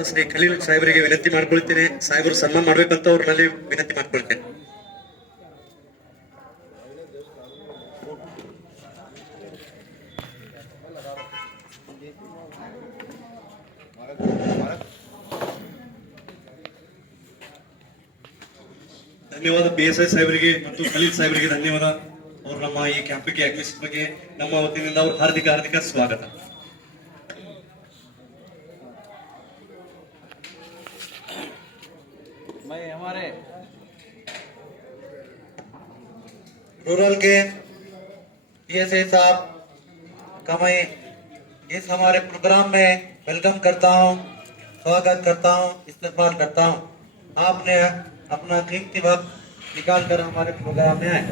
ಶ್ರೀ ಖಲೀಲ್ ಸಾಹೇಬರಿಗೆ ವಿನಂತಿ ಮಾಡ್ಕೊಳ್ತೇನೆ. ಸಾಹೇಬರು ಸನ್ಮಾನ ಮಾಡ್ಬೇಕಂತ ಅವ್ರಲ್ಲಿ ವಿನಂತಿ ಮಾಡ್ಕೊಳ್ತೇನೆ. ಧನ್ಯವಾದ PSI ಸಾಹೇಬರಿಗೆ ಮತ್ತು ಖಲೀಲ್ ಸಾಹೇಬರಿಗೆ ಧನ್ಯವಾದ. ಅವ್ರು ನಮ್ಮ ಈ ಕ್ಯಾಂಪಿಗೆ ಆಗಮಿಸಿದ ಬಗ್ಗೆ ನಮ್ಮ ವತಿಯಿಂದ ಅವ್ರ ಹಾರ್ದಿಕ ಸ್ವಾಗತ. हमारे रूरल के PSI साहब का मैं इस हमारे प्रोग्राम में वेलकम करता हूं, स्वागत करता हूं, इस्तकबाल करता हूं. आपने अपना कीमती वक्त निकाल कर हमारे प्रोग्राम में आए.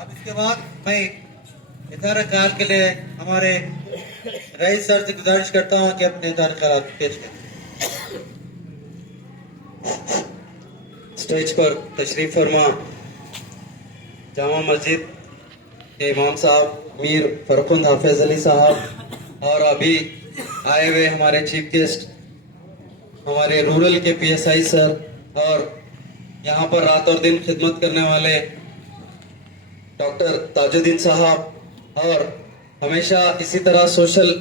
अब इसके बाद मैं इशारा ख्याल के लिए हमारे रईस सर से गुजारिश करता हूं कि अपने इशारा ख्याल पेश करें. स्टेज पर तशरीफ फरमा जामा मस्जिद के इमाम साहब मीर फरखुंद हाफिज अली साहब और अभी आए हुए हमारे चीफ गेस्ट हमारे रूरल के PSI सर और यहाँ पर रात और दिन खिदमत करने वाले डॉक्टर ताजुद्दीन साहब और हमेशा इसी तरह सोशल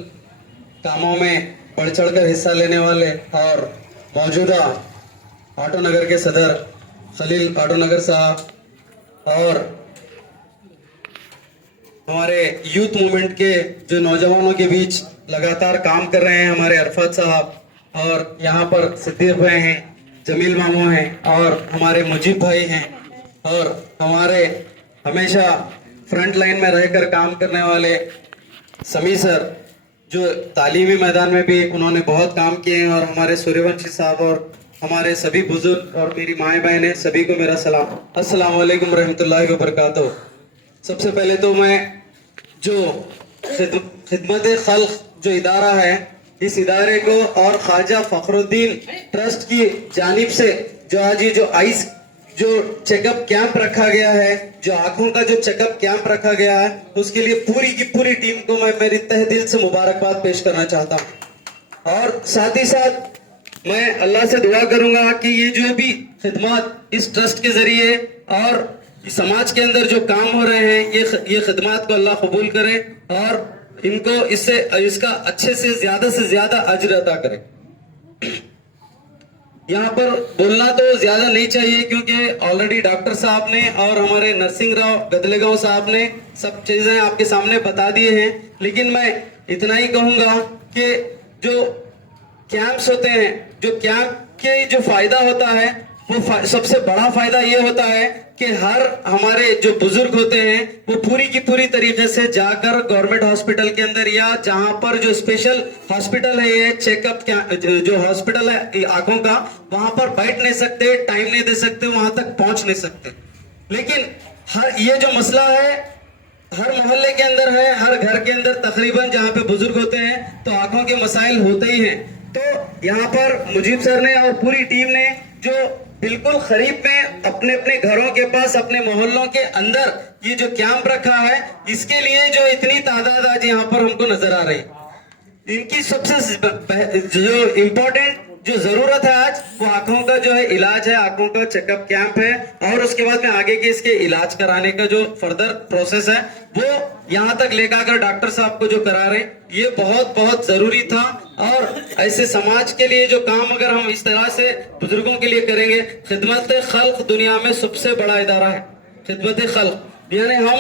कामों में बढ़ चढ़ कर हिस्सा लेने वाले और मौजूदा ऑटो नगर के सदर खलील ऑटो नगर साहब और हमारे यूथ मूवमेंट के जो नौजवानों के बीच लगातार काम कर रहे हैं हमारे अरफत साहब और यहाँ पर सिद्दीक भाई हैं, जमील मामू हैं और हमारे मुजीब भाई हैं और हमारे हमेशा फ्रंट लाइन में रहकर काम करने वाले समी सर जो तालीमी मैदान में भी उन्होंने बहुत काम किए हैं और हमारे सूर्यवंशी साहब और हमारे सभी बुजुर्ग और मेरी माएँ बहनें सभी को मेरा सलाम. अस्सलाम वालेकुम रहमतुल्लाहि व बरकातहू. सबसे पहले तो मैं जो खिदमत खल्क जो इदारा है इस इदारे को और ख्वाजा फखरुद्दीन ट्रस्ट की जानिब से जो आज ये जो आइस जो चेकअप कैंप रखा गया है, जो आंखों का जो चेकअप कैंप रखा गया है, उसके लिए पूरी की पूरी टीम को मैं मेरी तहे दिल से मुबारकबाद पेश करना चाहता हूँ. और साथ ही साथ मैं अल्लाह से दुआ करूंगा कि ये जो भी खिदमत इस ट्रस्ट के जरिए और समाज के अंदर जो काम हो रहे हैं ये खिदमत को अल्लाह कबूल करे और इनको इसका अच्छे से ज्यादा अजर अता करे. यहाँ पर बोलना तो ज्यादा नहीं चाहिए क्योंकि ऑलरेडी डॉक्टर साहब ने और हमारे नरसिंह राव गदलेगांव साहब ने सब चीजें आपके सामने बता दिए हैं, लेकिन मैं इतना ही कहूंगा कि जो कैंप्स होते हैं, जो कैंप के जो फायदा होता है वो सबसे बड़ा फायदा ये होता है कि हर हमारे जो बुजुर्ग होते हैं वो पूरी की पूरी तरीके से जाकर गवर्नमेंट हॉस्पिटल के अंदर या जहां पर जो स्पेशल हॉस्पिटल है ये चेकअप जो हॉस्पिटल है आंखों का वहां पर बैठ नहीं सकते, टाइम नहीं दे सकते, वहां तक पहुंच नहीं सकते. लेकिन ये जो मसला है हर मोहल्ले के अंदर है, हर घर के अंदर तकरीबन जहाँ पे बुजुर्ग होते हैं तो आंखों के मसाइल होते ही हैं. तो यहाँ पर मुजीब सर ने और पूरी टीम ने जो बिल्कुल करीब में अपने अपने घरों के पास अपने मोहल्लों के अंदर ये जो कैंप रखा है इसके लिए जो इतनी तादाद आज यहाँ पर हमको नजर आ रही है. इनकी सबसे जो इम्पोर्टेंट जो जरूरत है आज वो आंखों का जो है इलाज है, आंखों का चेकअप कैंप है और उसके बाद में आगे के इसके इलाज कराने का जो फर्दर प्रोसेस है वो यहाँ तक लेकर आकर डॉक्टर साहब को जो करा रहे ये बहुत जरूरी था. और ऐसे समाज के लिए जो काम अगर हम इस तरह से बुजुर्गों के लिए करेंगे, खिदमत खल्क दुनिया में सबसे बड़ा इदारा है. खिदमत खल्क यानी हम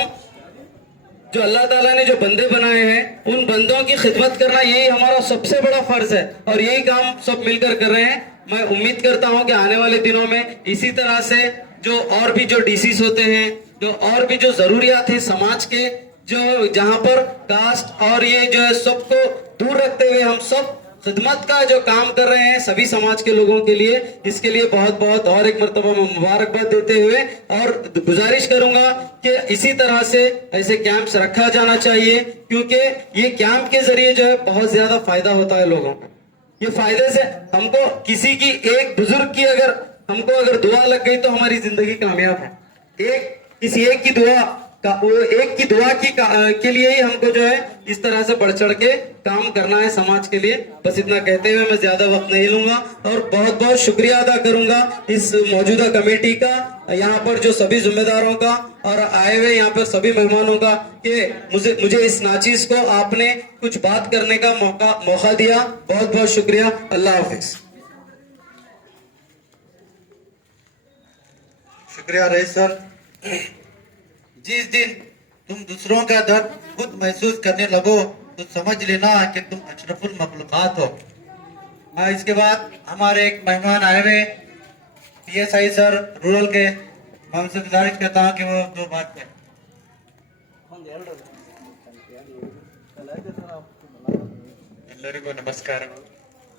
जो अल्लाह ताला ने जो बंदे बनाए हैं उन बंदों की खिदमत करना यही हमारा सबसे बड़ा फर्ज है और यही काम सब मिलकर कर रहे हैं. मैं उम्मीद करता हूं कि आने वाले दिनों में इसी तरह से जो और भी जो डिसीज होते हैं, जो और भी जो जरूरियात है समाज के, जो जहां पर कास्ट और ये जो है सबको दूर रखते हुए हम सब खिदमत का जो काम कर रहे हैं सभी समाज के लोगों के लिए, इसके लिए बहुत और एक मर्तबा में मुबारकबाद देते हुए और गुजारिश करूंगा कि इसी तरह से ऐसे कैंप्स रखा जाना चाहिए क्योंकि ये कैंप के जरिए जो है बहुत ज्यादा फायदा होता है लोगों को. ये फायदे से हमको किसी की एक बुजुर्ग की अगर दुआ लग गई तो हमारी जिंदगी कामयाब है. किसी एक की दुआ वो एक की दुआ के लिए ही हमको जो है इस तरह से बढ़ चढ़ के काम करना है समाज के लिए। बस इतना कहते हुए मैं ज्यादा वक्त नहीं लूंगा और बहुत बहुत शुक्रिया अदा करूंगा इस मौजूदा कमेटी का, यहाँ पर जो सभी जिम्मेदारों का और आए हुए यहाँ पर सभी मेहमानों का कि मुझे इस नाचीज को आपने कुछ बात करने का मौका दिया। बहुत बहुत शुक्रिया। अल्लाह हाफिज। शुक्रिया रईस सर। जिस दिन तुम दूसरों का दर्द खुद महसूस करने लगो तो समझ लेना कि तुम अशरफुल मखलूकात हो। मैं इसके बाद हमारे एक मेहमान आए हुए PSI सर रूरल के, मैं उनसे गुजारिश करता हूँ कि वो 2 बात करें। ಎಲ್ಲರಿಗೂ ನಮಸ್ಕಾರಗಳು.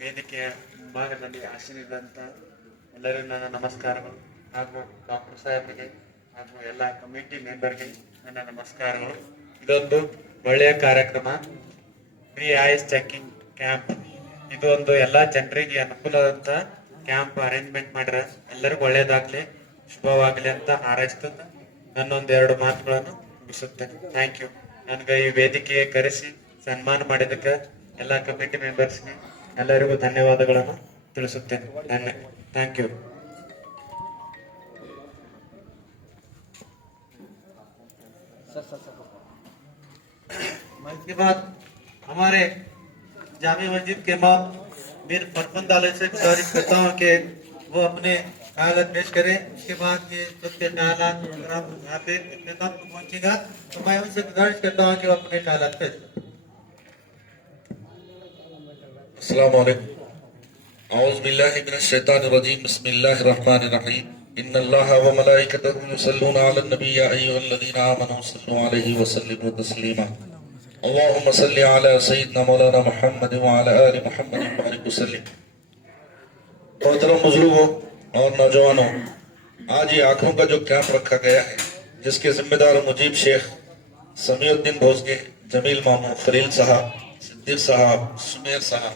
ವೇದಿಕೆಯ ಮುಂಭಾಗದಲ್ಲಿ ಆಸೀನರಿದ್ದಂಥ ಎಲ್ಲರಿಗೂ ನನ್ನ ನಮಸ್ಕಾರಗಳು ಹಾಗೂ ಡಾಕ್ಟರ್ ಸಾಹೇಬ್ರಿಗೆ ಹಾಗೂ ಎಲ್ಲ ಕಮಿಟಿ ಮೆಂಬರ್ಗೆ ನನ್ನ ನಮಸ್ಕಾರಗಳು. ಇದೊಂದು ಒಳ್ಳೆಯ ಕಾರ್ಯಕ್ರಮ, ಫ್ರೀ ಐಸ್ ಚೆಕಿಂಗ್ ಕ್ಯಾಂಪ್. ಇದು ಒಂದು ಎಲ್ಲ ಜನರಿಗೆ ಅನುಕೂಲವಾದಂಥ ಕ್ಯಾಂಪ್ ಅರೇಂಜ್ಮೆಂಟ್ ಮಾಡ್ಯಾರ. ಎಲ್ಲರಿಗೂ ಒಳ್ಳೇದಾಗ್ಲಿ, ಶುಭವಾಗಲಿ ಅಂತ ಹಾರೈಸ್ತದ ನನ್ನೊಂದು 2 ಮಾತುಗಳನ್ನು ಮುಗಿಸುತ್ತೇನೆ. Thank you. ನನಗೆ ಈ ವೇದಿಕೆಗೆ ಕರೆಸಿ ಸನ್ಮಾನ ಮಾಡಿದ್ದಕ್ಕೆ ಎಲ್ಲ ಕಮಿಟಿ ಮೆಂಬರ್ಸ್ಗೆ ಎಲ್ಲರಿಗೂ ಧನ್ಯವಾದಗಳನ್ನು ತಿಳಿಸುತ್ತೇನೆ. Thank you. मैं इसके बाद हमारे जामे मस्जिद के इमाम मीर फरफंद आले से गुजारिश करता हूँ कि वो अपने ख्यालात पेश करें। उसके बाद ये सबके ख्यालात अगर आप यहाँ पे इख्तिताम को पहुँचेगा तो मैं उनसे गुजारिश करता हूँ कि वो अपने ख्यालात पेश करें। अस्सलाम वालेकुम। औज़ु बिल्लाहि मिनश शैतानिर रजीम। बिस्मिल्लाहिर रहमानिर रहीम। इन्नल्लाहा व मलाइकतहु युसल्लूना अलन नबी या अय्युहल्लज़ीना आमनू सल्लु अलैहि व सल्लिमू तस्लीमा। अल्लाहुम्मा सल्लि अला सय्यिदिना मौलाना मुहम्मद व अला आलि मुहम्मद व बारिक वसल्लिम। मोहतरम बुजुर्गों और नौजवानों, आज ये आंखों का जो कैंप रखा गया है, जिसके जिम्मेदार मुजीब शेख, समीउद्दीन भोसले, जमील मामू, खलील साहब, सिद्दीक साहब, सुमेर साहब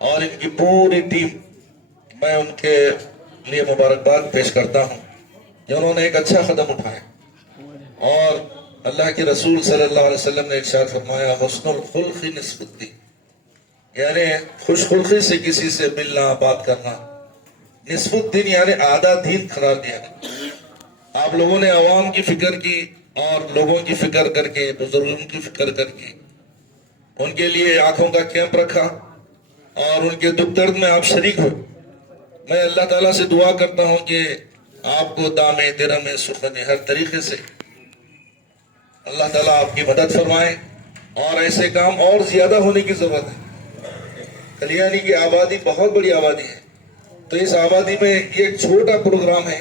और इनकी पूरी टीम, मैं उनके लिए मुबारकबाद पेश करता हूँ कि उन्होंने एक अच्छा कदम उठाया। और अल्लाह के रसूल सल्लल्लाहु अलैहि वसल्लम ने इरशाद फरमाया, हुस्नुल खुल्क़ि निस्फ़ुद्दीन, यानी खुशखुल्क़ी से किसी से मिलना, बात करना, निस्फ़ुद्दीन यानी आधा दीन करार दिया। आप लोगों ने अवाम की फिक्र की और लोगों की फिक्र करके, बुजुर्गों की फिक्र करके उनके लिए आंखों का कैंप रखा और उनके दुख दर्द में आप शरीक हो। मैं अल्लाह ताला से दुआ करता हूँ कि आपको दामे दिरमे सुखने हर तरीके से अल्लाह ताला आपकी मदद फरमाए और ऐसे काम और ज्यादा होने की जरूरत है। कलियानी की आबादी बहुत बड़ी आबादी है, तो इस आबादी में ये एक छोटा प्रोग्राम है।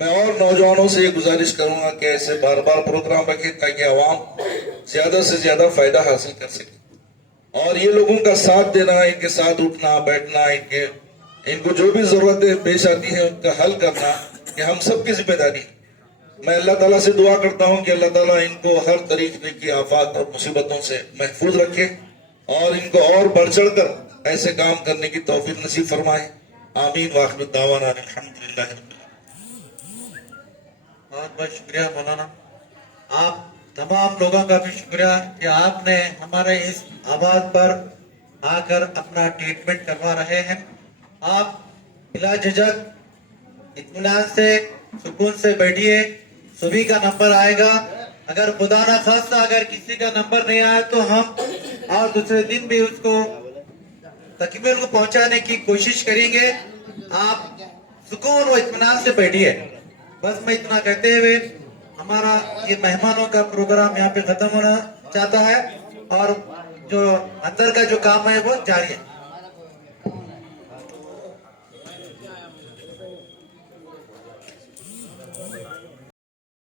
मैं और नौजवानों से ये गुजारिश करूंगा कि ऐसे बार बार प्रोग्राम रखें ताकि आवाम ज्यादा से ज्यादा फायदा हासिल कर सके। और ये लोगों का साथ देना, इनके साथ उठना बैठना, इनको जो भी जरूरतें पेश आती हैं उनका हल करना, ये हम सब की जिम्मेदारी है। मैं अल्लाह ताला से दुआ करता हूँ कि अल्लाह ताला इनको हर तरीके की आफात और मुसीबतों से महफूज रखे और इनको और बढ़ चढ़ कर ऐसे काम करने की तौफीक नसीब फरमाए। आमीन। वाखिर दावाना अल्हम्दुलिल्लाह। बहुत बहुत शुक्रिया मौलाना। आप तमाम लोगों का भी शुक्रिया कि आपने हमारे इस आवाज पर आकर अपना ट्रीटमेंट करवा रहे हैं। आप बिला झिझक इत्मीनान से सुकून से बैठिए, सभी का नंबर आएगा। अगर खुदा ना खास्ता अगर किसी का नंबर नहीं आया तो हम और दूसरे दिन भी उसको तकमील को पहुंचाने की कोशिश करेंगे। आप सुकून व इत्मीनान से बैठिए। बस मैं इतना कहते हुए हमारा ये मेहमानों का प्रोग्राम यहाँ पे खत्म होना चाहता है और जो अंदर का जो काम है वो जारी है।